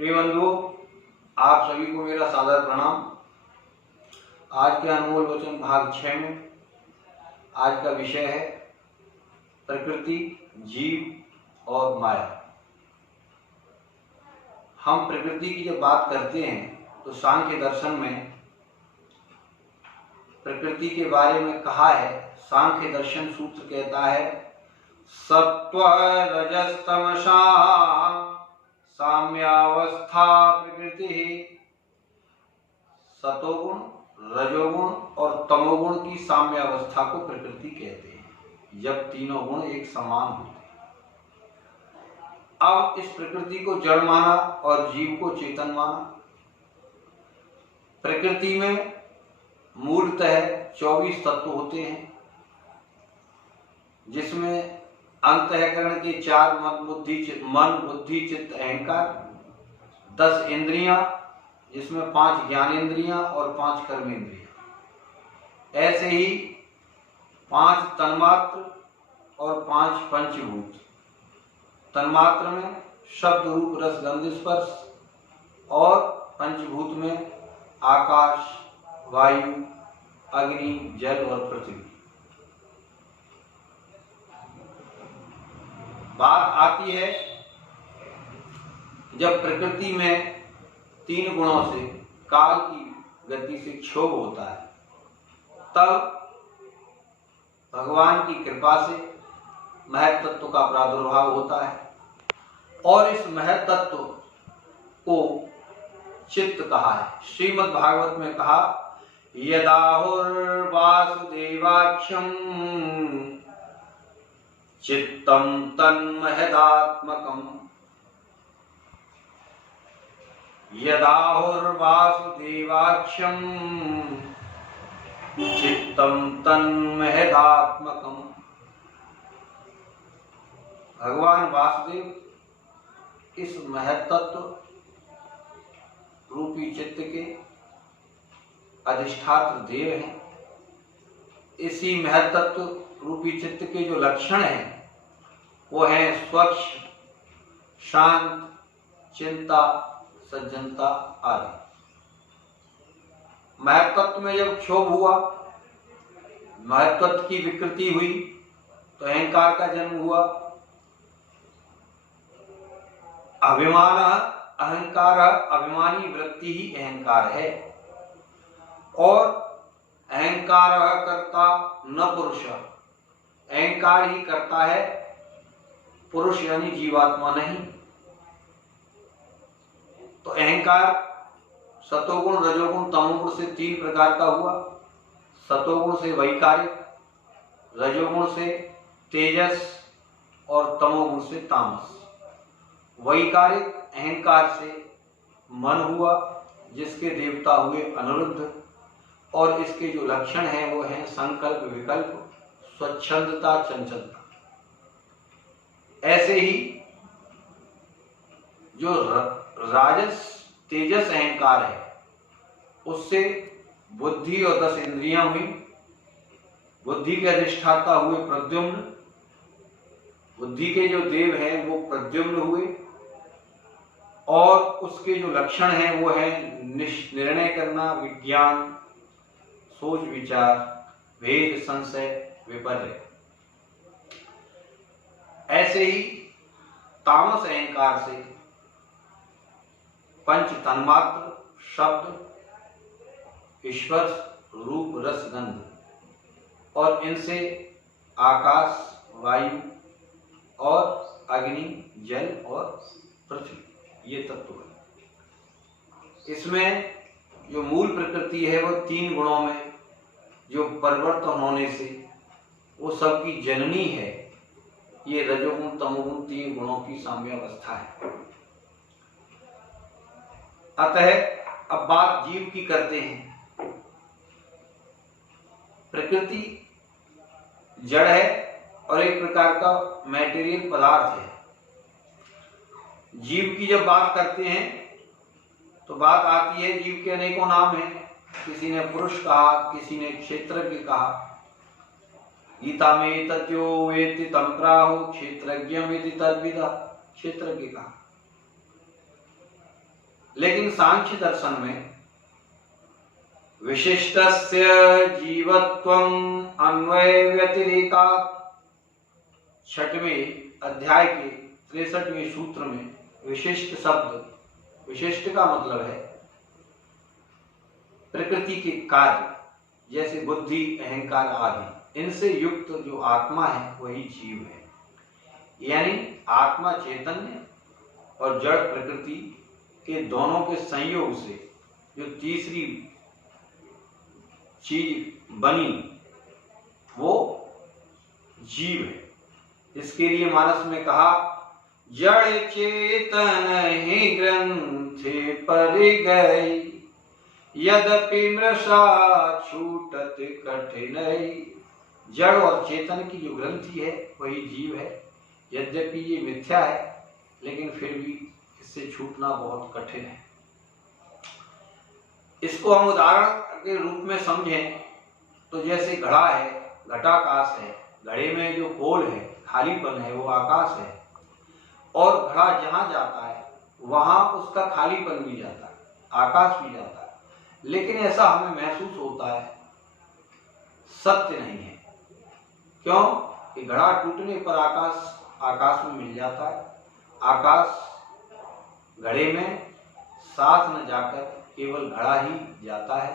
प्रिय बंधुओं, आप सभी को मेरा सादर प्रणाम। आज के अनमोल वचन भाग 6 में आज का विषय है प्रकृति, जीव और माया। हम प्रकृति की जब बात करते हैं तो सांख्य दर्शन में प्रकृति के बारे में कहा है। सांख्य दर्शन सूत्र कहता है सत्व रजस्तमसा साम्यावस्था प्रकृति। सतोगुण, रजोगुण और तमोगुण की साम्यावस्था को प्रकृति कहते हैं, जब तीनों गुण एक समान होते हैं। अब इस प्रकृति को जड़ माना और जीव को चेतन माना। प्रकृति में मूलतः 24 तत्व होते हैं, जिसमें अंतःकरण के 4 मन बुद्धि चित्त अहंकार, 10 इंद्रियां, जिसमें 5 ज्ञानेंद्रियां और 5 कर्मेंद्रियां, ऐसे ही 5 तन्मात्र और 5 पंचभूत। तन्मात्र में शब्द रूप रस गंध स्पर्श और पंचभूत में आकाश, वायु, अग्नि, जल और पृथ्वी। बात आती है जब प्रकृति में 3 गुणों से काल की गति से क्षोभ होता है, तब भगवान की कृपा से महत तत्व का प्रादुर्भाव होता है और इस महत तत्व को चित्त कहा है। श्रीमद् भागवत में कहा यदाहुर्वासुदेवाख्यम चित्तम तन्महदात्मकम्। यदाहुर्वासुदेवाख्यम चित्तम तन्महदात्मकम्। भगवान वासुदेव इस महत्त्व रूपी चित्त के अधिष्ठात्र देव हैं। इसी महत्त्व रूपी चित्त के जो लक्षण हैं वो हैं स्वच्छ, शांत, चिंता, सज्जनता आदि। महत्त्व में जब क्षोभ हुआ, महत्त्व की विकृति हुई तो अहंकार का जन्म हुआ। अभिमान अहंकार, अभिमानी वृत्ति ही अहंकार है और अहंकार करता न पुरुष, अहंकार ही करता है, पुरुष यानी जीवात्मा नहीं। तो अहंकार सतोगुण, रजोगुण, तमोगुण से 3 प्रकार का हुआ। सतोगुण से वैकारिक, रजोगुण से तेजस और तमोगुण से तामस। वैकारिक अहंकार से मन हुआ, जिसके देवता हुए अनिरुद्ध, और इसके जो लक्षण हैं वो हैं संकल्प, विकल्प, स्वच्छंदता, चंचलता। ऐसे ही जो राजस तेजस अहंकार है उससे बुद्धि और 10 इंद्रियां हुई। बुद्धि के अधिष्ठाता हुए प्रद्युम्न, बुद्धि के जो देव हैं वो प्रद्युम्न हुए और उसके जो लक्षण हैं वो है निर्णय करना, विज्ञान, सोच विचार, भेद, संशय, विपर्य। ऐसे ही तामस अहंकार से पंच तन्मात्र, शब्द, स्पर्श, रूप, रस, गंध, और इनसे आकाश, वायु और अग्नि, जल और पृथ्वी, ये तत्व है। इसमें जो मूल प्रकृति है वो 3 गुणों में जो परिवर्तन होने से वो सबकी जननी है। ये रजोगुण, तमोगुण 3 गुणों की साम्यावस्था है। अतः अब बात जीव की करते हैं। प्रकृति जड़ है और एक प्रकार का मैटेरियल पदार्थ है। जीव की जब बात करते हैं तो बात आती है, जीव के अनेकों नाम हैं। किसी ने पुरुष कहा, किसी ने क्षेत्रज्ञ कहा। गीता में तत्यो वेति तम प्राहु क्षेत्रज्ञम इति तद्विदा, क्षेत्रज्ञ कहा। लेकिन सांख्य दर्शन में विशिष्टस्य जीवत्वम अन्वय व्यतिरेकात् 6वें अध्याय के 63वें सूत्र में विशिष्ट शब्द, विशिष्ट का मतलब है प्रकृति के कार्य जैसे बुद्धि, अहंकार आदि, इनसे युक्त जो आत्मा है वही जीव है। यानी आत्मा चैतन्य और जड़ प्रकृति के दोनों के संयोग से जो तीसरी चीज बनी वो जीव है। इसके लिए मानस में कहा, जड़ चेतन ही ग्रंथि पर गई, यद्यपि मृषा छूटत कठिनाई। जड़ और चेतन की जो ग्रंथि है वही जीव है। यद्यपि ये मिथ्या है लेकिन फिर भी इससे छूटना बहुत कठिन है। इसको हम उदाहरण के रूप में समझें तो जैसे घड़ा है, घटाकाश है, घड़े में जो खोल है, खालीपन है, वो आकाश है, और घड़ा जहां जाता है वहां उसका खालीपन भी जाता है, आकाश भी जाता है। लेकिन ऐसा हमें महसूस होता है, सत्य नहीं है। क्यों? कि घड़ा टूटने पर आकाश में मिल जाता है, आकाश घड़े में साथ न जाकर केवल घड़ा ही जाता है।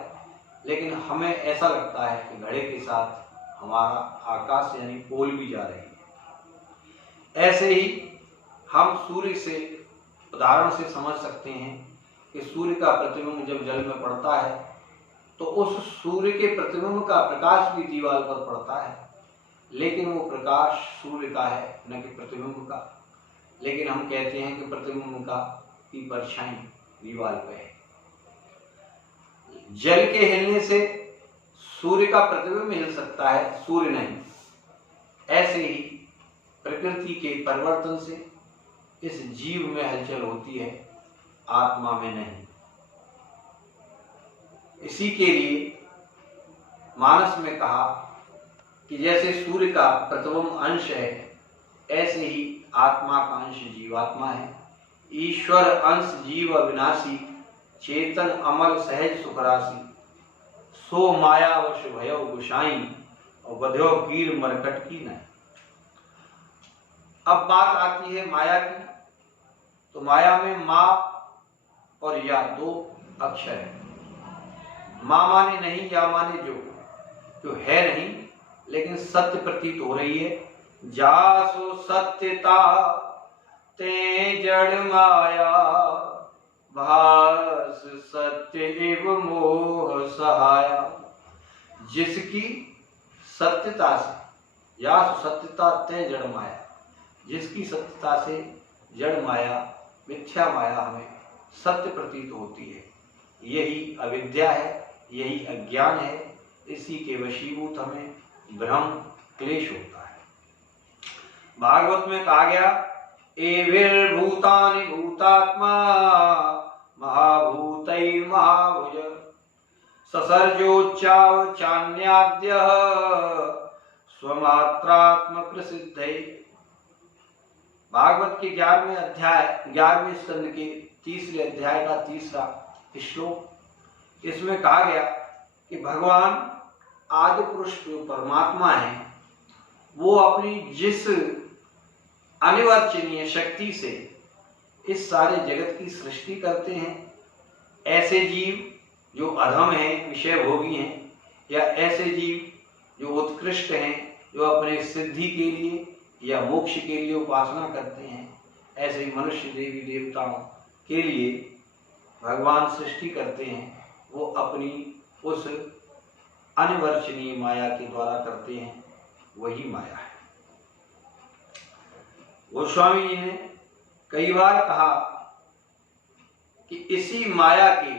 लेकिन हमें ऐसा लगता है कि घड़े के साथ हमारा आकाश यानी पोल भी जा रही है। ऐसे ही हम सूर्य से उदाहरण से समझ सकते हैं कि सूर्य का प्रतिबिंब जब जल में पड़ता है तो उस सूर्य के प्रतिबिंब का प्रकाश भी दीवार पर पड़ता है, लेकिन वो प्रकाश सूर्य का है न कि प्रतिबिंब का। लेकिन हम कहते हैं कि प्रतिबिंब का की परछाई दीवार पर है। जल के हिलने से सूर्य का प्रतिबिंब हिल सकता है, सूर्य नहीं। ऐसे ही प्रकृति के परिवर्तन से इस जीव में हलचल होती है, आत्मा में नहीं। इसी के लिए मानस में कहा कि जैसे सूर्य का प्रतिबिंब अंश है, ऐसे ही आत्मा का अंश जीवात्मा है। ईश्वर अंश जीव अविनाशी, चेतन अमल सहज सुखराशि, सो माया वश भयो गुसाई, और बध्यो कीर मरकट की न। अब बात आती है माया की। तो माया में माँ और या दो अक्षर है। माँ माने नहीं, या माने जो है नहीं लेकिन सत्य प्रतीत हो रही है। जासो सत्यता ते जड़ माया, भास सत्य एव मोह सहाया। जिसकी सत्यता से, या सत्यता ते जड़ माया, जिसकी सत्यता से जड़ माया, मिथ्या माया हमें सत्य प्रतीत होती है, यही अविद्या है, यही अज्ञान है। इसी के वशीभूत हमें भ्रम क्लेश होता है। भागवत में कहा गया, एभिर्भूतानि भूतात्मा महाभूतै महाभुज, ससर्जोच्चावचान्याद्य स्वमात्रात्म प्रसिद्धै। भागवत के 11वें अध्याय, 11वें स्कंद के 3रे अध्याय का 3रा श्लोक। इसमें कहा गया कि भगवान आदि पुरुष जो परमात्मा है वो अपनी जिस अनिर्वचनीय शक्ति से इस सारे जगत की सृष्टि करते हैं, ऐसे जीव जो अधम हैं, विषय भोगी हैं, या ऐसे जीव जो उत्कृष्ट हैं, जो अपने सिद्धि के लिए या मोक्ष के लिए उपासना करते हैं, ऐसे ही मनुष्य देवी देवताओं के लिए भगवान सृष्टि करते हैं। वो अपनी उस अनिर्वचनीय माया के द्वारा करते हैं, वही माया है। गोस्वामी जी ने कई बार कहा कि इसी माया के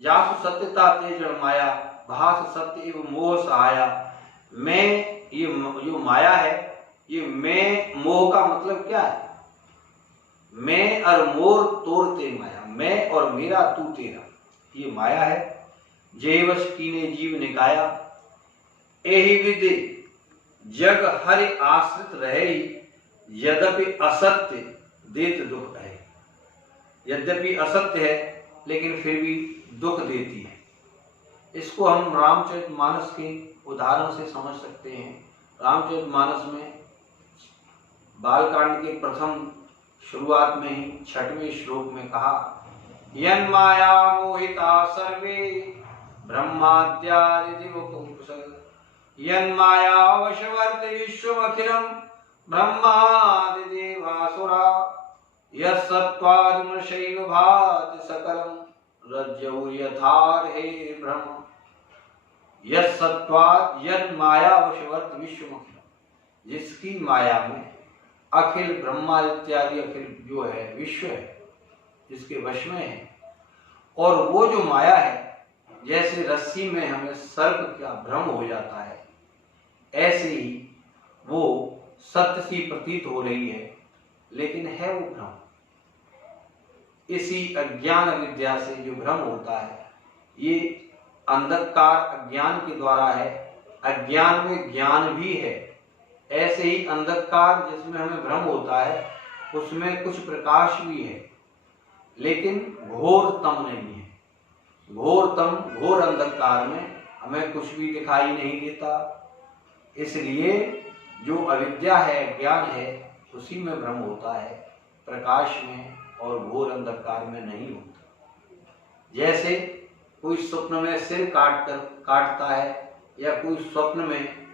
जासु सत्यता ते जड़ माया, भास सत्य एवं मोह सहाया। मैं, ये जो माया है, ये मैं मोह का मतलब क्या है? मैं और मोर तोड़ते माया, मैं और मेरा तू तेरा, ये माया है। जेवश कीने जीव निकाया, एहि विदे जग हरि आश्रित रहे, यद्यपि असत्य देत दुख है। यद्यपि असत्य है लेकिन फिर भी दुख देती है। इसको हम रामचरितमानस के उदाहरण से समझ सकते हैं। रामचरितमानस में बालकांड के प्रथम शुरुआत में ही 6वें श्लोक में कहा, यन माया मोहिता सर्वे ब्रह्माद्यादि यन माया वशवर्त विश्वमखिलम ब्रह्मादि देवासुरा यत्सत्त्वादिमशैव भाति सकलम रज्जौ यथार्हे ब्रह्म। यत्सत्त्वात् यद माया वशवर्त विश्वमखिलम, जिसकी माया में अखिल ब्रह्मा इत्यादि अखिल जो है विश्व है, जिसके वश में है। और वो जो माया है, जैसे रस्सी में हमें सर्प का भ्रम हो जाता है, ऐसे ही वो सत्य सी प्रतीत हो रही है, लेकिन है वो भ्रम। इसी अज्ञान विद्या से जो भ्रम होता है, ये अंधकार अज्ञान के द्वारा है। अज्ञान में ज्ञान भी है। ऐसे ही अंधकार जिसमें हमें भ्रम होता है, उसमें कुछ प्रकाश भी है, लेकिन घोर तम नहीं है। घोर अंधकार में हमें कुछ भी दिखाई नहीं देता। इसलिए जो अविद्या है, ज्ञान है, उसी में भ्रम होता है, प्रकाश में और घोर अंधकार में नहीं होता। जैसे कोई स्वप्न में सिर काटता है, या कोई स्वप्न में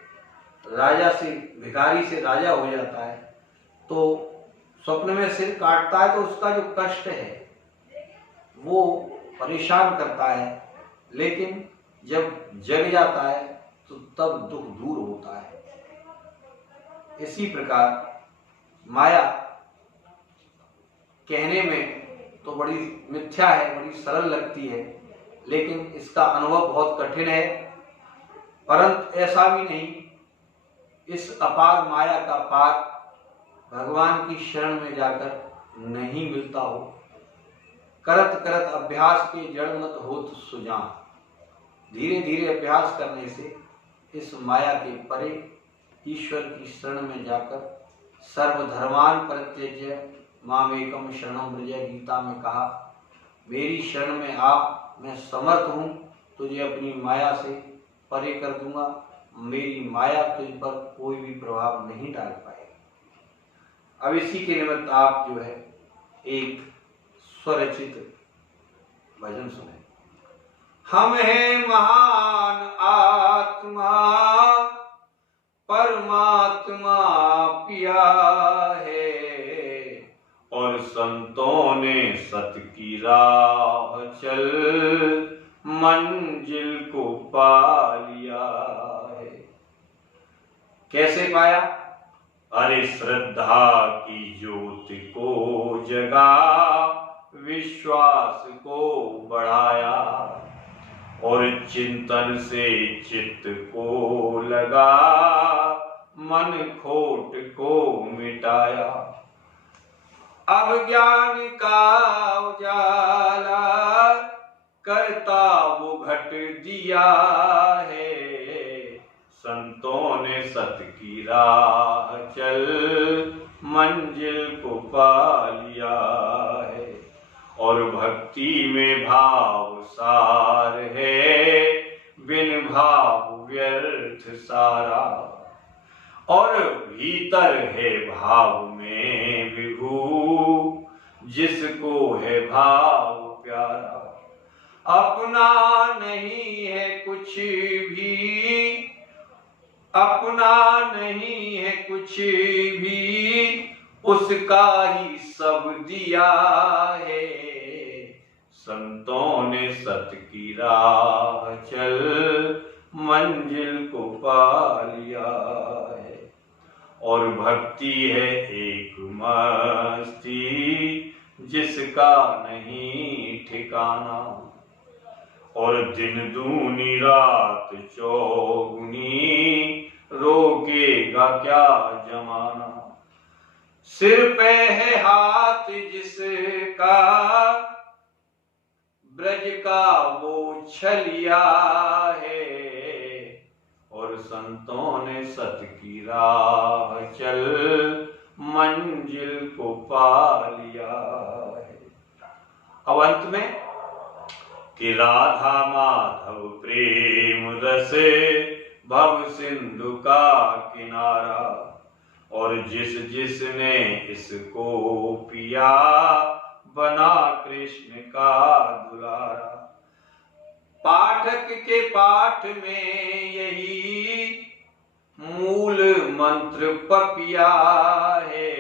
राजा से भिखारी से राजा हो जाता है, तो स्वप्न में सिर काटता है तो उसका जो कष्ट है वो परेशान करता है, लेकिन जब जग जाता है तो तब दुख दूर होता है। इसी प्रकार माया कहने में तो बड़ी मिथ्या है, बड़ी सरल लगती है, लेकिन इसका अनुभव बहुत कठिन है। परंतु ऐसा भी नहीं, इस अपार माया का पार भगवान की शरण में जाकर नहीं मिलता हो। करत करत अभ्यास के जड़ मत होत सुजान। धीरे धीरे अभ्यास करने से इस माया के परे ईश्वर की शरण में जाकर सर्वधर्मान परित्यज्य मामेकम शरणं व्रज, गीता में कहा, मेरी शरण में आ, मैं समर्थ हूँ तुझे अपनी माया से परे कर दूंगा। मेरी माया तुझ पर कोई भी प्रभाव नहीं डाल पाएगा। अब इसी के निमित्त आप जो है एक स्वरचित भजन सुने। हम हैं महान आत्मा परमात्मा पिया है, और संतों ने सत की राह चल मंजिल को पा लिया है। कैसे पाया? अरे श्रद्धा की ज्योति को जगा, विश्वास को बढ़ाया, और चिंतन से चित्त को लगा, मन खोट को मिटाया। अब ज्ञान का उजाला करता वो घट दिया है, संतों ने सत की राह चल मंजिल को पा लिया है। और भक्ति में भाव सार है, बिन भाव व्यर्थ सारा, और भीतर है भाव में विभू, जिसको है भाव प्यारा। अपना नहीं है कुछ भी, अपना नहीं है कुछ भी, उसका ही सब दिया है। संतों ने सत की राह चल मंजिल को पा लिया है। और भक्ति है एक मस्ती, जिसका नहीं ठिकाना, और दिन दूनी रात चौगुनी, रोकेगा क्या जमाना। सिर पे है हाथ जिसका, ब्रज का वो छलिया है, और संतों ने सत की राह चल मंजिल को पा लिया है। अब अंत में कि राधा माधव प्रेम रस भव सिंधु का किनारा, और जिस जिसने इसको पिया बना कृष्ण का दुलारा। पाठक के पाठ में यही मूल मंत्र पपिया है,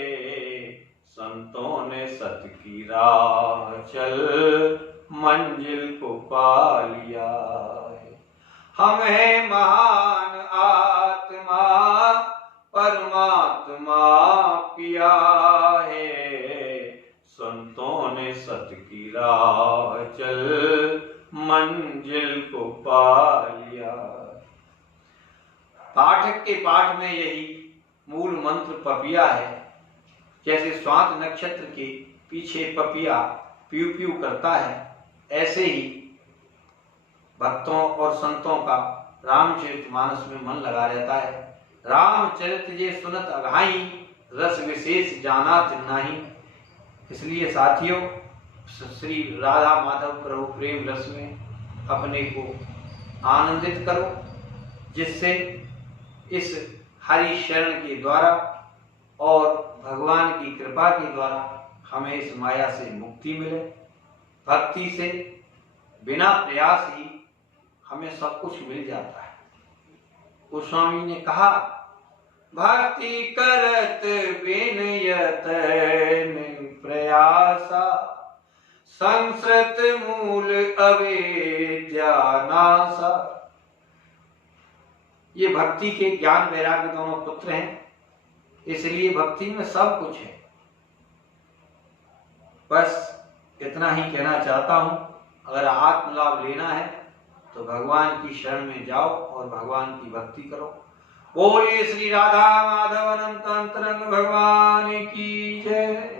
संतों ने सत की राह चल मंजिल को पा लिया है। हम है महान आत्मा परमात्मा पिया है, संतों ने सत की राह चल मंजिल को पा लिया। पाठक के पाठ में यही मूल मंत्र पपिया है। जैसे स्वात नक्षत्र के पीछे पपिया प्यू प्यू करता है, ऐसे ही भक्तों और संतों का रामचरितमानस में मन लगा रहता है। रामचरित जे सुनत अघाई, रस विशेष जानात नाही। इसलिए साथियों, श्री राधा माधव प्रभु प्रेम रस में अपने को आनंदित करो, जिससे इस हरि शरण के द्वारा और भगवान की कृपा के द्वारा हमें इस माया से मुक्ति मिले। भक्ति से बिना प्रयास ही हमें सब कुछ मिल जाता है। गोस्वामी ने कहा, भक्ति करत विनयत प्रयासा, संस्कृत मूल अविद्या नासा। ये भक्ति के ज्ञान वैराग्य दोनों पुत्र हैं, इसलिए भक्ति में सब कुछ है। बस इतना ही कहना चाहता हूं। अगर आत्म लाभ लेना है तो भगवान की शरण में जाओ और भगवान की भक्ति करो। बोलिए श्री राधा माधव अनंत अंतरंग भगवान की जय।